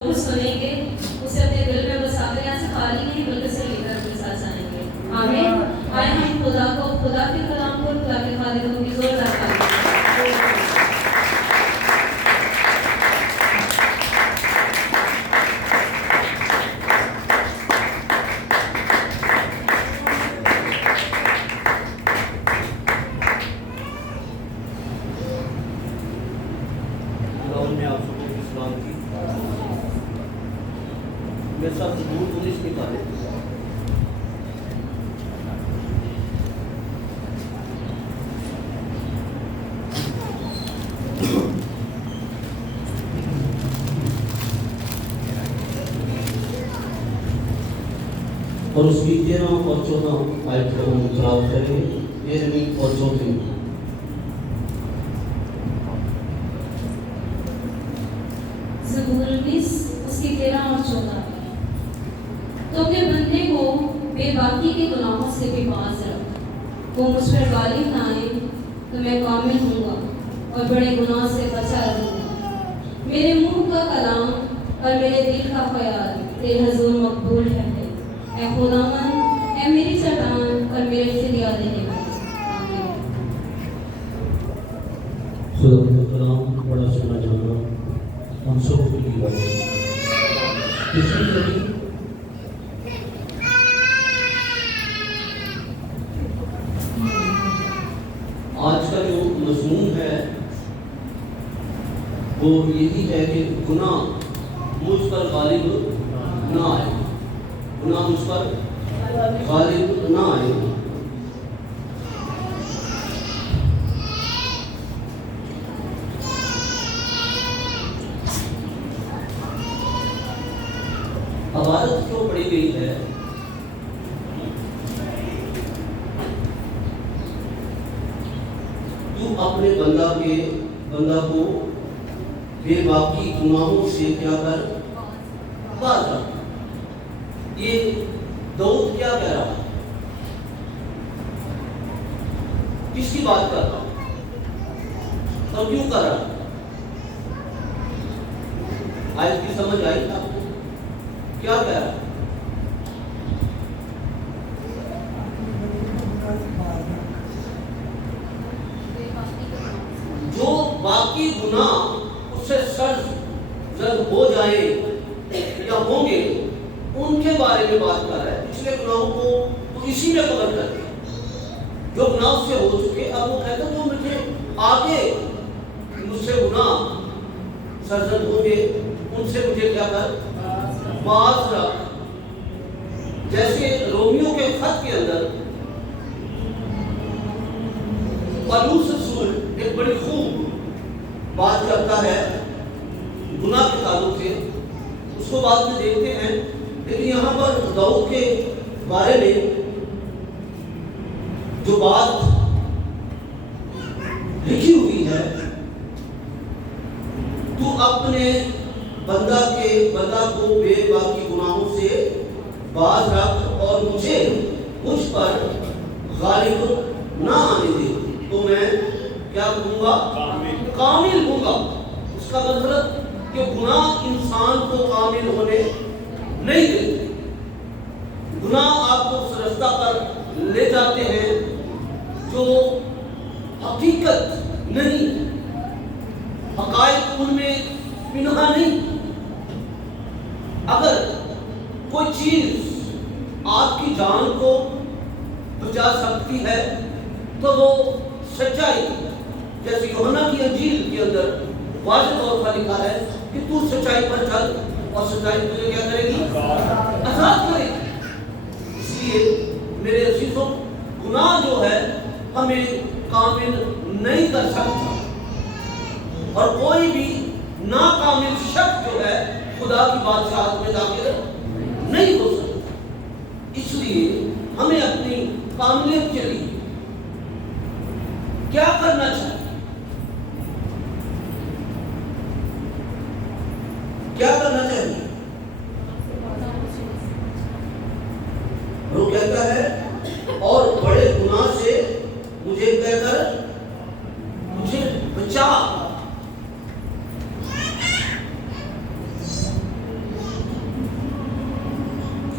سنیں گے اسے اپنے دل میں بسا کر یہاں سے خالی نہیں بلکہ سے لے کر اپنے ساتھ جائیں گے. آمین. آئے ہم خدا کے کلام کو خدا کے خالقوں کی زوردار تعریف. میرے ساتھ ضرور پولیس نکالے. اور اس کی 13 اور 14 آیت کو ہم تلاوت کریں گے. 13ویں اور 14ویں. زبور 20 اس کی 13 اور 14. تو اپنے بندے کو بے باکی کے گناہوں سے بھی باز رکھ. وہ مجھ پر غالب نہ آئے تو میں کامل ہوں گا اور بڑے گناہ سے بچا رہوں گا. میرے منہ کا کلام اور میرے دل کا خیال تیرے حضور مقبول ہے. اے خداوند، اے میری چٹان اور میرے فدیہ دینے والے. آمین. خدا کا کلام بڑا سنا جانا ہم سب کے لیے ہے. آج کا جو مضمون ہے وہ یہی ہے کہ گناہ مجھ پر غالب نہ آئے. گناہ مجھ پر غالب نہ آئے. عبارت کیوں پڑھی گئی ہے؟ تو اپنے بندہ کو بے باکی گناہوں سے کیا کر باز رکھ. یہ داؤد کیا کہہ رہا ہے؟ کس کی بات کر رہا اور کیوں کر رہا؟ آیت کی سمجھ آئی آپ کو؟ کیا کہہ رہا؟ جو باقی گناہ اس سے سرزد ہو جائے یا ہوں گے ان کے بارے میں بات کر رہا ہے. پچھلے گناہوں کو تو اسی میں کور کر دیا. جو گناہ اس سے ہو چکے اب وہ کہتا ہے جو مجھے آگے مجھ سے گناہ سرزد ہوں گے ان سے مجھے کیا کر باز رکھ. جیسے رومیو کے خط کے اندر پولس رسول ایک بڑی خوب بات کرتا ہے گناہ کے تعلق سے. اس کو بعد میں دیکھتے ہیں. لیکن یہاں پر داؤد کے بارے میں جو بات لکھی ہوئی ہے تو اپنے بندہ کو بے باکی گناہوں سے باز رکھ اور مجھ پر غالب نہ آنے دے تو میں کیا کہوں گا؟ کامل ہوں گا. اس کا مطلب کہ گناہ انسان کو کامل ہونے نہیں دیتے. گناہ آپ کو اس رستہ پر لے جاتے ہیں جو حقیقت نہیں، حقائق ان میں پنہا نہیں. اگر کوئی چیز آپ کی جان کو بچا سکتی ہے تو وہ سچائی، جیسے یوحنا کی انجیل کے اندر واضح طور پر لکھا ہے کہ تو سچائی پر چل اور سچائی تجھے کیا کرے گی؟ آزاد کرے گی. اس لیے میرے عزیزوں گناہ جو ہے ہمیں کامل نہیں کر سکتا اور کوئی بھی ناکامل شخص جو ہے خدا کی بادشاہت میں داخل نہیں ہو سکتا. اس لیے ہمیں اپنی کاملیت کے لیے کیا کرنا چاہیے؟ کیا کرنا چاہیے؟ وہ کہتا ہے اور بڑے گناہ سے مجھے کہہ کر مجھے بچا.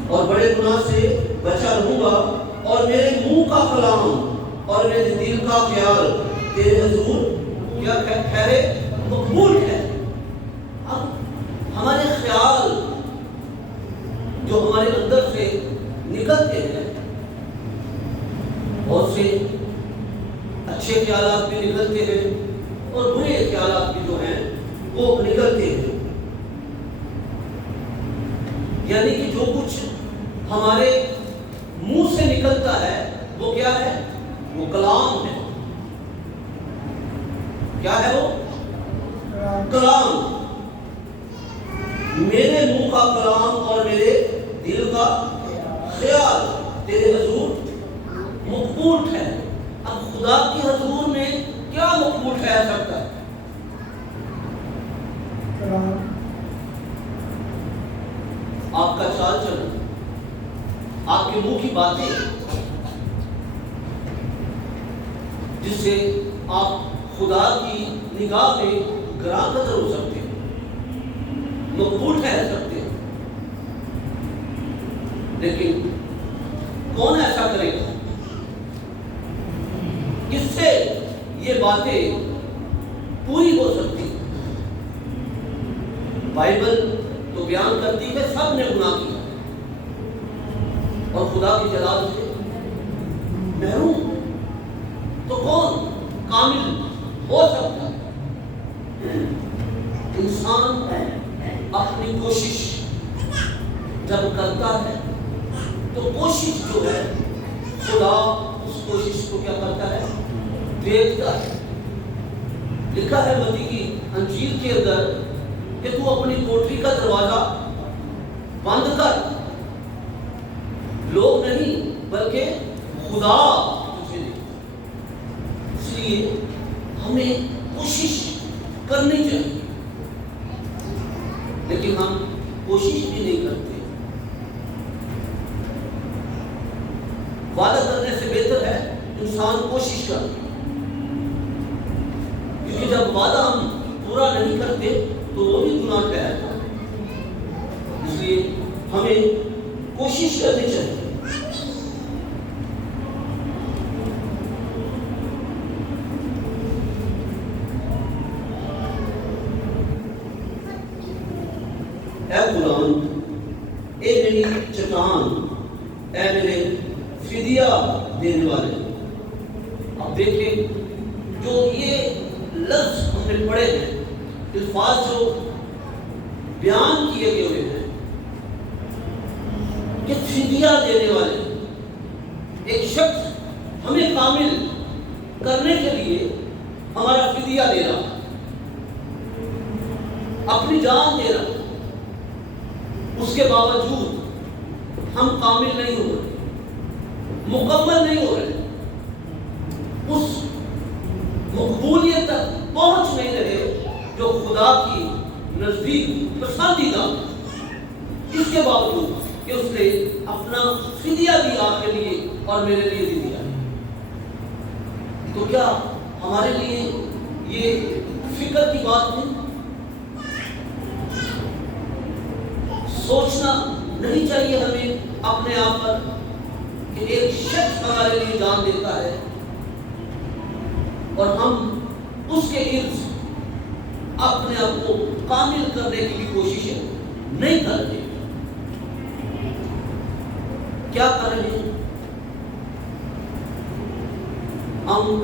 اور بڑے گناہ سے بچا رہوں گا، اور میرے منہ کا کلام اور میرے دل کا خیال تیرے حضور کیا ٹھہرے؟ مقبول ہے۔ اب ہمارے خیال جو ہمارے اندر سے نکلتے ہیں، بہت سے اچھے خیالات بھی نکلتے ہیں اور برے خیالات بھی جو ہیں وہ نکلتے ہیں، یعنی کہ جو کچھ ہمارے منہ سے نکلتا ہے وہ کیا ہے؟ وہ کلام ہے۔ کیا ہے وہ؟ کلام۔ میرے منہ کا کلام اور میرے دل کا خیال تیرے حضور مقبول ہے۔ اب خدا کی حضور میں کیا مقبول ٹھہر سکتا ہے؟ آپ کا چال چلنا، آپ کے منہ کی باتیں جس سے آپ خدا کی نگاہ میں گراں قدر ہو سکتے ہیں، مقبول ٹھہر سکتے ہیں۔ لیکن کون ایسا کرے گا؟ کس سے یہ باتیں پوری ہو سکتی؟ بائبل تو بیان کرتی ہے سب نے گناہ کیا اور خدا کی جلال سے محروم، تو کون کامل ہو سکتا ہے؟ انسان اپنی کوشش جب کرتا ہے تو کوشش جو ہے خدا اس کوشش کو کیا کرتا ہے؟ دیکھتا ہے۔ لکھا ہے متی کی انجیل کے اندر کہ تو اپنی کوٹری کا دروازہ بند کر، لوگ نہیں بلکہ خدا تجھے دیکھتا۔ اس لیے ہمیں کوشش کرنی چاہیے، لیکن ہم کوشش بھی نہیں کرتے۔ وعدہ کرنے سے بہتر ہے انسان کوشش کرے، کیونکہ جب وعدہ ہم پورا نہیں کرتے تو وہ بھی گناہ ٹھہرتا ہے۔ اس لیے ہمیں کوشش کرنی چاہیے۔ اے غلام، اے میری چٹان، اے میرے فدیہ دینے والے۔ اب دیکھیں جو یہ لفظ ہم نے پڑھے ہیں، الفاظ جو بیان کیے گئے ہوئے ہیں کہ فدیہ دینے والے، ایک شخص ہمیں کامل کرنے کے لیے ہمارا فدیہ دے رہا، اپنی جان دے رہا، اس کے باوجود ہم کامل نہیں ہو رہے، مکمل نہیں ہو رہے، اس مقبولیت تک پہنچ نہیں رہے جو خدا کی نزدیک پسندیدہ، اس کے باوجود کہ اس نے اپنا فدیہ دیا آپ کے لیے اور میرے لیے بھی دیا۔ تو کیا ہمارے لیے یہ فکر کی بات نہیں؟ سوچنا نہیں چاہیے ہمیں اپنے آپ پر کہ ایک شخص ہمارے لیے جان دیتا ہے اور ہم اس کے عرض اپنے آپ کو کامل کرنے کی بھی کوشش نہیں کر رہے۔ کیا کر رہے ہیں؟ ہم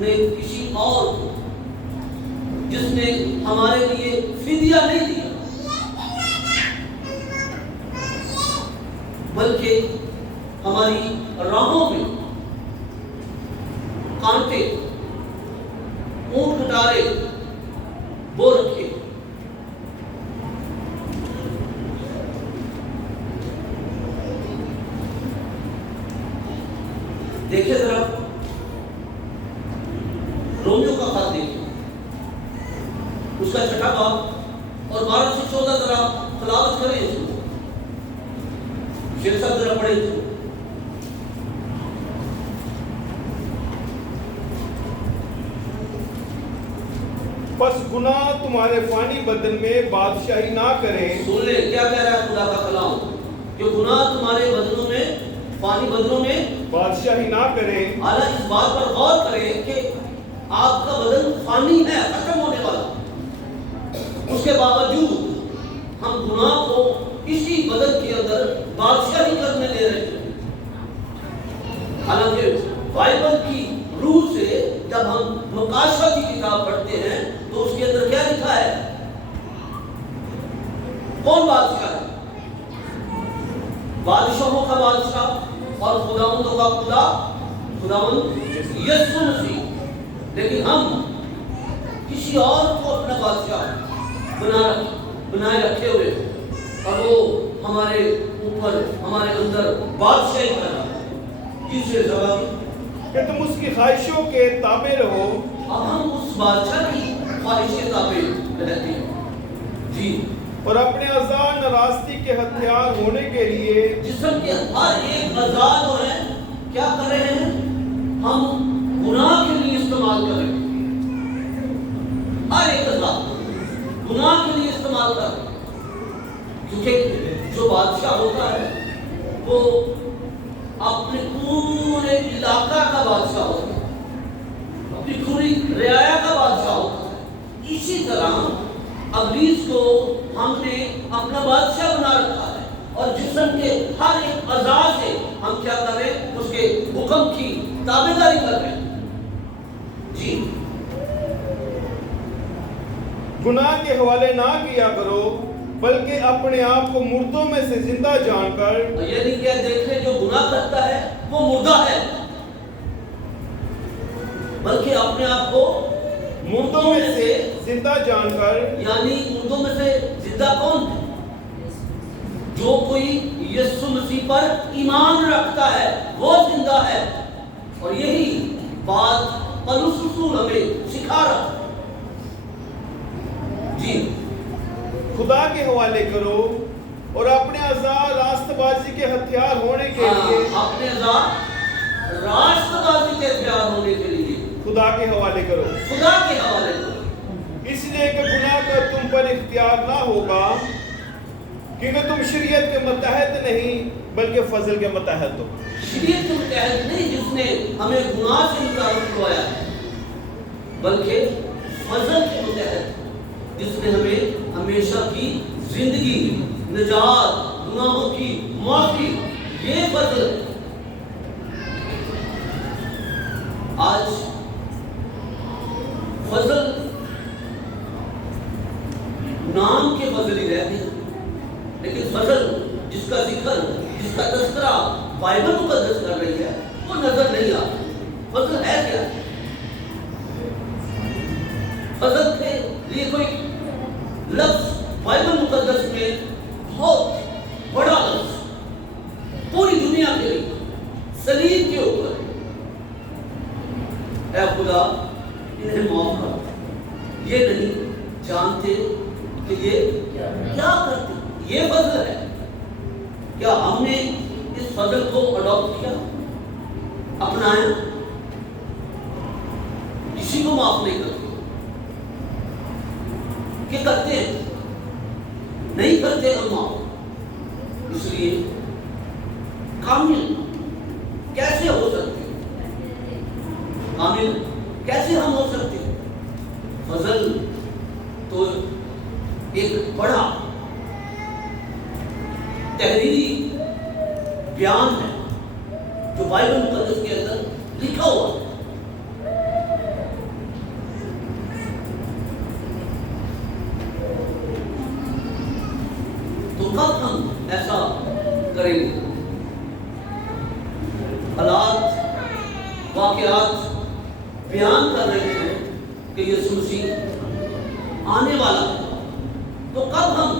نے کسی اور کو جس نے ہمارے لیے فدیہ نہیں دیا بلکہ ہماری راہوں میں کانٹے، اونٹ کٹارے وہ رکھے۔ دیکھیں ذرا رومیو کا خط دیکھیں، اس کا 6 باب اور 12 سے 14 ذرا تلاوت کریں اس کو، شیخ صاحب ذرا پڑھیں اس کو۔ بس گناہ تمہارے فانی بدن میں بادشاہی نہ کریں۔ سن لیں کیا کہہ رہا ہے خدا کا کلام، کہ گناہ تمہارے بدنوں میں فانی بدنوں میں بادشاہی نہ کرے، اعلیٰ اس بات پر غور کرے کہ آپ کا بدن فانی ہے، ختم ہونے والا، اس کے باوجود ہم گناہ کو اسی بدن کے اندر بادشاہی کرنے دے رہے ہیں۔ حالانکہ بائبل کی روح سے جب ہم مکاشفہ کی کتاب پڑھتے ہیں تو اس کے اندر کیا لکھا ہے؟ کون بادشاہ ہے؟ بادشاہوں کا بادشاہ اور خداوندوں کا خدا، خداوند یسوع مسیح۔ لیکن ہم کسی اور کو اپنا بادشاہ بنائے رکھے ہوئے اور وہ ہمارے اوپر ہمارے اندر بادشاہی کر رہا ہے، جس سے کہ تم اس کی خواہشوں کے تابع رہو۔ اب ہم اس بادشاہ کی خواہش کے تابع رہتے ہیں، جی، اور اپنے اعضاء ناراستی کے ہتھیار ہونے کے لیے جسم کے ہر ایک اعضاء جو ہے کیا کر رہے ہیں؟ ہم گناہ کے لیے استعمال کر رہے ہیں، ہر ایک اعضاء گناہ کے لیے استعمال کر رہے ہیں، کیونکہ جو بادشاہ ہوتا ہے وہ اپنے پورے علاقہ کا بادشاہ ہوتا ہے، اپنی پوری رعایا کا بادشاہ ہوتا ہے۔ اسی طرح ابلیس کو ہم نے اپنا بادشاہ بنا رکھا ہے اور جسم کے ہر ایک اعضاء سے ہم کیا کر رہے ہیں؟ اس کے حکم کی تابعداری کر رہے ہیں، جی۔ گناہ کے حوالے نہ کیا کرو، بلکہ اپنے آپ کو مردوں میں سے زندہ جان کر، یہ نہیں کہ دیکھیں جو گناہ کرتا ہے وہ مردہ ہے، بلکہ اپنے آپ کو مردوں میں سے زندہ جان کر، یعنی مردوں میں سے زندہ کون ہے؟ جو کوئی یسوع مسیح پر ایمان رکھتا ہے وہ زندہ ہے، اور یہی بات پولس رسول ہمیں سکھا رہا ہے، جی۔ خدا کے حوالے کرو اور اپنے اعضاء راست بازی کے ہتھیار ہونے کے لیے، اپنے اعضاء راست بازی کے ہتھیار ہونے کے لیے خدا کے حوالے کرو، خدا کے حوالے کرو، اس لیے کہ گناہ کا تم پر اختیار نہ ہوگا، کیونکہ تم شریعت کے متحد نہیں بلکہ فضل کے متحد ہو۔ شریعت کے متحد نہیں جس نے ہمیں گناہ سے متعلق کروایا ہے، بلکہ فضل کے متحد جس نے ہمیں ہمیشہ کی زندگی، نجات، گناہوں کی معافی، یہ فضل ہے۔ آج فضل نام کے فضل ہی رہتے ہیں، لیکن فضل جس کا ذکر، جس کا تذکرہ بائبل مقدس کر رہی ہے وہ نظر نہیں آتا۔ فضل ہے کیا؟ فضل کے لیے کوئی لفظ بائبل مقدس میں بہت بڑا لفظ پوری دنیا کے لیے، صلیب کے اوپر، اے خدا انہیں معاف کر، یہ نہیں جانتے کہ یہ کیا کرتے۔ یہ فضل ہے۔ کیا ہم نے اس فضل کو اڈاپٹ کیا، اپنایا؟ کسی کو معاف نہیں کرتے، کہ کرتے ہیں؟ نہیں کرتے ہم معاف۔ اس لیے کامل کیسے ہو سکتے؟ کامل کیسے ہم ہو سکتے؟ فضل تو ایک بڑا تحریری بیان ہے جو بائبل مقدس کے اندر لکھا ہوا ہے۔ تو کب ہم ایسا کریں گے؟ حالات، واقعات بیان کر رہے ہیں کہ یسوع مسیح آنے والا ہے، تو کب ہم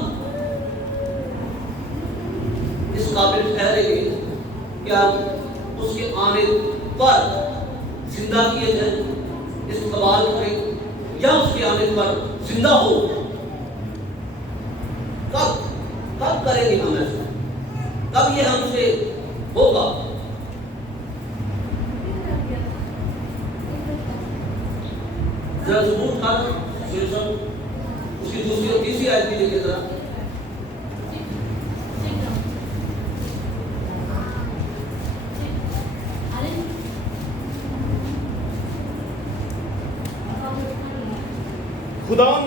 اس قابل ٹھہریں گے کہ آپ اس کے آنے پر زندہ کیے جائیں، استقبال کریں، یا اس کے آنے پر زندہ ہو؟ کب کریں گے ہم ایسا؟ کب یہ ہم سے ہوگا؟ ذرا ثبوت کھا اس کی دوسری اور تیسری آیت بھی دیکھیے ذرا۔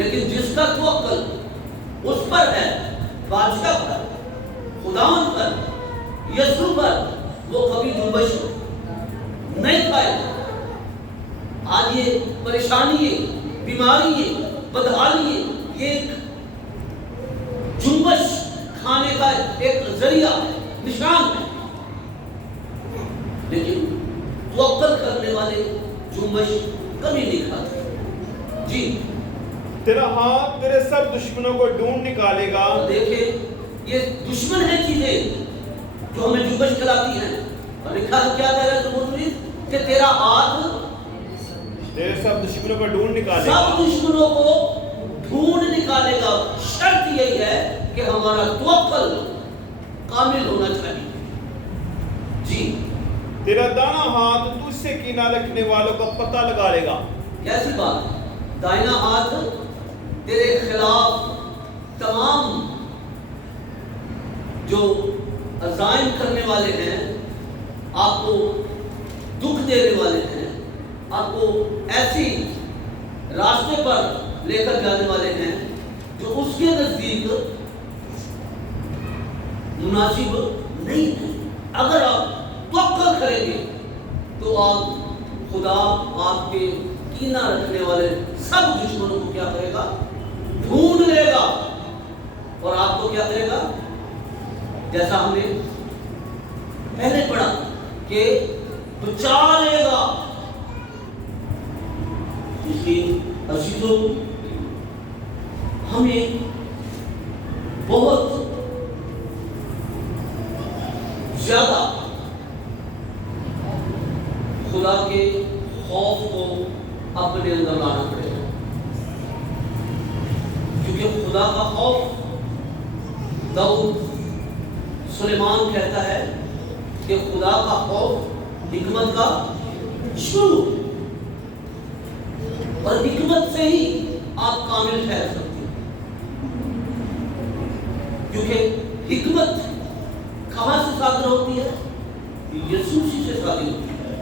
لیکن جس کا توکل اس پر ہے، بادشاہ پر، خداوند پر، یسوع پر، وہ کبھی جنبش نہیں کھائے گا۔ آج یہ پریشانی ہے، بیماری ہے، بدحالی ہے، یہ ایک جنبش کھانے کا ایک ذریعہ ہے، نشان ہے، لیکن توکل کرنے والے جنبش کبھی نہیں کھاتے۔ جی، تیرا ہاتھ تیرے سب دشمنوں کو ڈھونڈ نکالے گا۔ دیکھیں یہ دشمن ہیں چیزیں جو ہمیں جنبش کھلاتی ہیں، اور لکھا ہے کیا کہہ رہا ہے زبور کہ تیرا ہاتھ تیرے سب دشمنوں کو ڈھونڈ نکالے گا۔ سب دشمنوں کو ڈھونڈ نکالے گا۔ شرط یہی ہے کہ ہمارا توکل کامل ہونا چاہیے۔ جی، تیرا دانا ہاتھ تجھ سے کینہ رکھنے والوں کا پتہ لگا لے گا۔ کیسی بات ہے؟ دائنا ہاتھ تیرے خلاف تمام جو عزائم کرنے والے ہیں، آپ کو دکھ دینے والے ہیں، آپ کو ایسی راستے پر لے کر جانے والے ہیں جو اس کے نزدیک مناسب نہیں ہے۔ اگر آپ توکل کریں گے تو آپ خدا آپ کے کینہ رکھنے والے سب دشمنوں کو کیا کرے گا؟ ڈھونڈ لے گا، اور آپ کو کیا کرے گا؟ جیسا ہم نے پہلے پڑھا کہ بچا لے گا۔ اس لیے عزیزوں، ہمیں بہت زیادہ خدا کے خوف کو اپنے اندر لانا پڑے گا، کیونکہ خدا کا خوف، داؤد سلیمان کہتا ہے کہ خدا کا خوف حکمت کا شروع، اور حکمت سے ہی آپ کامل ٹھہر سکتے ہیں، کیونکہ حکمت کہاں سے صادر ہوتی ہے؟ یسوع سے صادر ہوتی ہے۔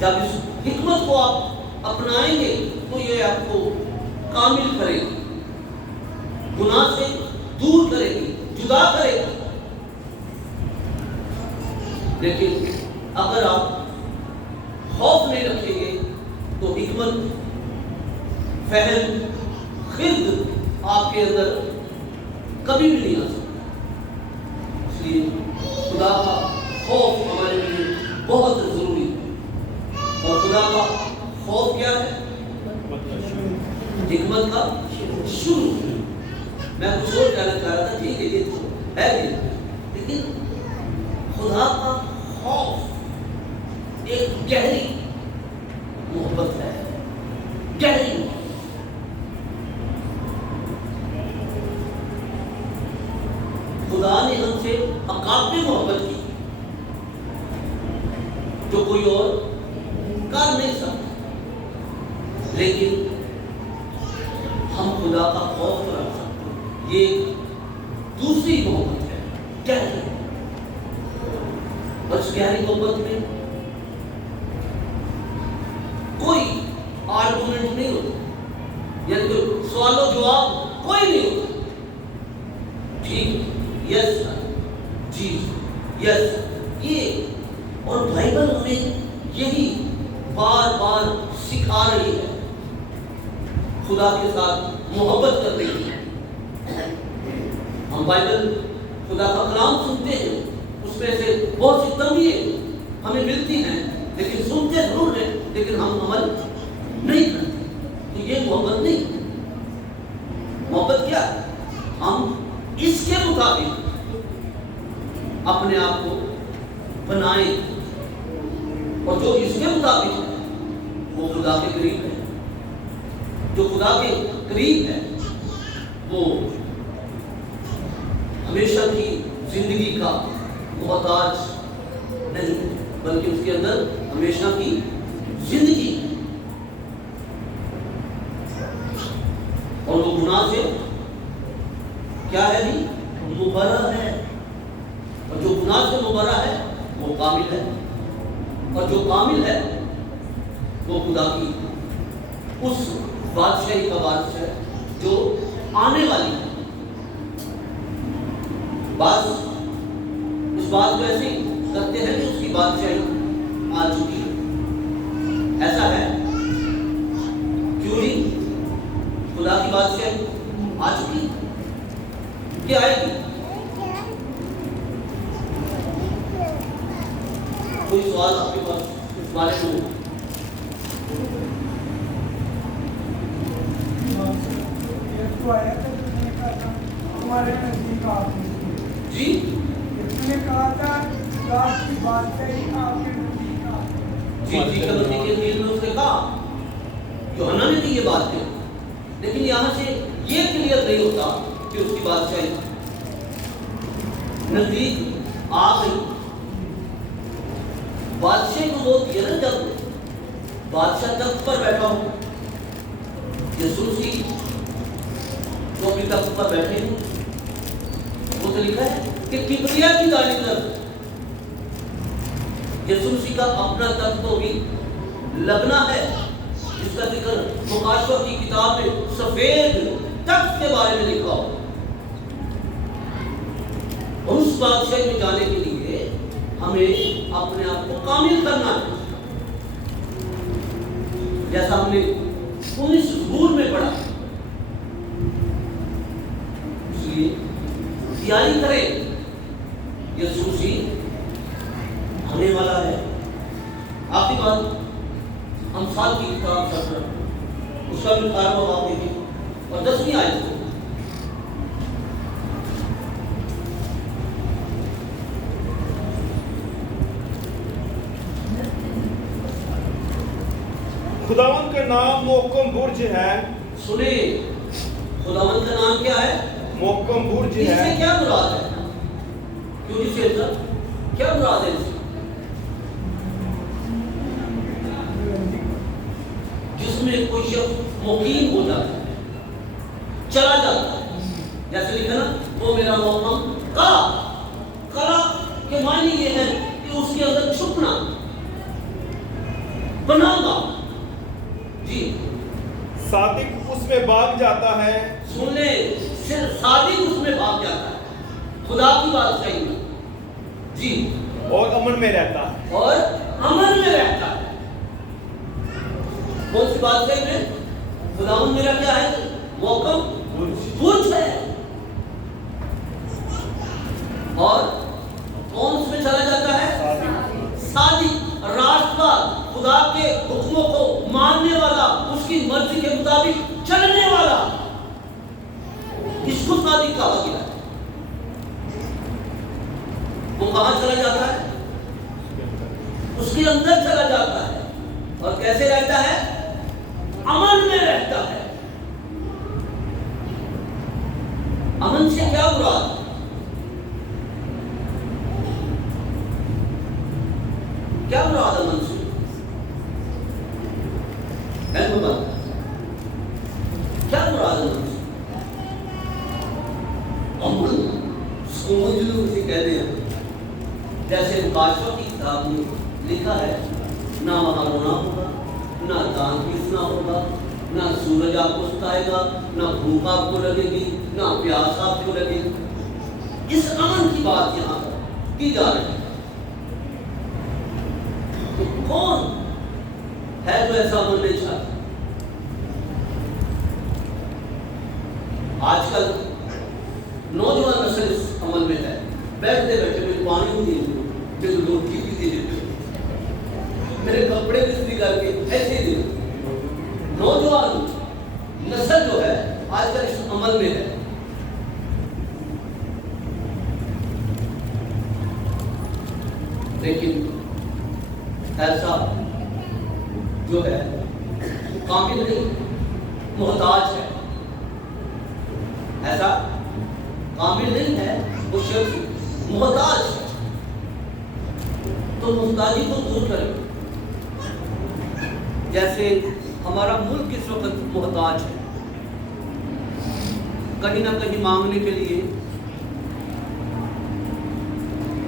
جب اس حکمت کو آپ اپنائیں گے تو یہ آپ کو کامل کرے گی، گناہ سے دور کرے گی، جدا کرے گی۔ لیکن اگر آپ خوف نہیں رکھیں گے تو حکمت، فہم، خرد آپ کے اندر کبھی بھی نہیں آ سکتا۔ اس لیے خدا کا خوف ہمارے لیے بہت ضروری ہے، اور خدا کا خوف کیا ہے؟ حکمت کا شروع۔ میں کچھ اور کہنا چاہ رہا تھا، ٹھیک ہے یہ تو ہے بھی، لیکن خدا کا خوف ایک گہری محبت ہے، گہری محبت۔ خدا نے ہم سے اقابل محبت کی جو کوئی اور کر نہیں سکتا، لیکن ہم خدا کا خوف رکھ سکتے ہیں۔ یہ دوسری محبت ہے، گہری، اور اس گہری محبت میں کوئی آرگومنٹ نہیں ہوتا، یعنی کوئی سوال و جواب کوئی نہیں ہوتا۔ ٹھیک، یس جی، یس، یہ، اور بائبل ہمیں یہی بار بار سکھا رہی ہے، خدا کے ساتھ محبت کر رہی ہے۔ ہم بائبل، خدا کا کلام سنتے ہیں، اس میں سے بہت سی تنبیہیں ہمیں ملتی ہیں، لیکن سنتے ضرور ہیں لیکن ہم عمل نہیں کرتے۔ تو یہ محبت نہیں ہے۔ محبت کیا ہے؟ ہم اس کے مطابق اپنے آپ کو بنائیں، اور جو اس کے مطابق ہے وہ خدا کے قریب ہے۔ جو خدا کے قریب ہے وہ ہمیشہ کی زندگی کا محتاج نہیں ہے، بلکہ اس کے اندر ہمیشہ کی زندگی ہے، اور وہ گناہ سے کیا ہے جی؟ مبرہ ہے، اور جو گناہ سے مبرہ ہے وہ کامل ہے، اور جو کامل ہے وہ خدا کی اس بادشاہی کا وارث ہے جو آنے والی ہے. بعض اس بات کو ایسے ہی کرتے ہیں کہ اس کی بادشاہی آ چکی ہے. ایسا ہے کیوں نہیں؟ خدا کی بادشاہی آ چکی کہ آئے گی. کوئی سوال آپ کے پاس اس بارے میں؟ جی کہا تھا کی بات ہے جی جی کبھی کے دل میں اس نے کہا، یوحنا نے بھی یہ بات کہی، لیکن یہاں سے یہ کلیئر نہیں ہوتا کہ اس کی بادشاہی نزدیک آ گئی. بادشاہ کو وہ دیا نا جب بادشاہ تخت پر بیٹھا ہو. یسوع مسیح جو ابھی تخت پر بیٹھے ہیں وہ تو لکھا ہے کہ کبریا کی داڑھی طرف یسوع مسیح کا اپنا تخت تو بھی لگنا ہے، جس کا ذکر مکاشفہ کی کتاب میں سفید تخت کے بارے میں لکھا ہو. اس بادشاہی میں جانے کے لیے ہمیں اپنے آپ کو کامل کرنا ہے، جیسا ہم نے 19 زبور میں پڑھا. اس لیے تیاری کریں، یسوع مسیح آنے والا ہے. آخری بات امثال کی کتاب 17 اس کا بھی 18واں باب دیکھیں اور 10ویں آیت کو. خداوند کا نام محکم برج ہے. سنیں، خداوند کا نام کیا ہے؟ محکم برج اس سے ہے. کیا مراد ہے؟ کیوں جی سے کیا مراد ہے اس سے؟ جس میں کوئی شخص مقیم ہو جاتا ہے، چلا جاتا ہے. جیسے لکھا نا وہ میرا محکم کرا کے معنی یہ ہے کہ اس کے اندر چھپنا، پناہ گاہ. جی صادق اس میں بھاگ جاتا ہے. سن لیں، صرف صادق اس میں بھاگ جاتا ہے خدا کی بادشاہی میں. جی اور امن میں رہتا ہے. اور امن میں رہتا ہے. کون سی بادشاہی میں؟ خداوند میرا کیا ہے؟ محکم برج ہے. اور کون اس میں چلا جاتا ہے؟ صادق، راست باز، خدا کے حکموں کو ماننے والا، اس کی مرضی کے مطابق چلنے والا. اس کو صادق کہا گیا ہے. وہ کہاں چلا جاتا ہے؟ اس کے اندر چلا جاتا ہے. اور کیسے رہتا ہے؟ امن میں رہتا ہے. امن سے کیا مراد؟ کیا مراد امن سے؟ کیا مراد امن سے؟ امن سمجھ لو اسے کہتے ہیں. جیسے مکاشفہ کی کتاب میں لکھا ہے، نہ وہاں رونا ہوگا، نہ دان پیسنا ہوگا، نہ سورج آپ کو ستائے گا، نہ بھوک آپ کو لگے گی، نہ پیاس آپ کو لگے گی. اس امن کی بات یہاں کی جا رہی ہے. تو کون ہے جو ایسا امن نہیں چاہتا؟ آج کل نوجوان نسل اس عمل میں ہے. بیٹھتے بیٹھے میں پانی نہیں دے دو، روٹی بھی دے دیتے، میرے کپڑے بھی کر کے ایسے دے. نوجوان نسل جو ہے آج کل اس عمل میں ہے. لیکن ایسا جو ہے کامل نہیں، محتاج ہے. ایسا کامل نہیں ہے، وہ شخص محتاج ہے. تو محتاجی کو دور کریں. جیسے ہمارا ملک اس وقت محتاج ہے، کہیں نہ کہیں مانگنے کے لیے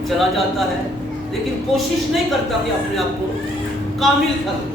چلا جاتا ہے، لیکن کوشش نہیں کرتا کہ اپنے آپ کو کامل کر لے.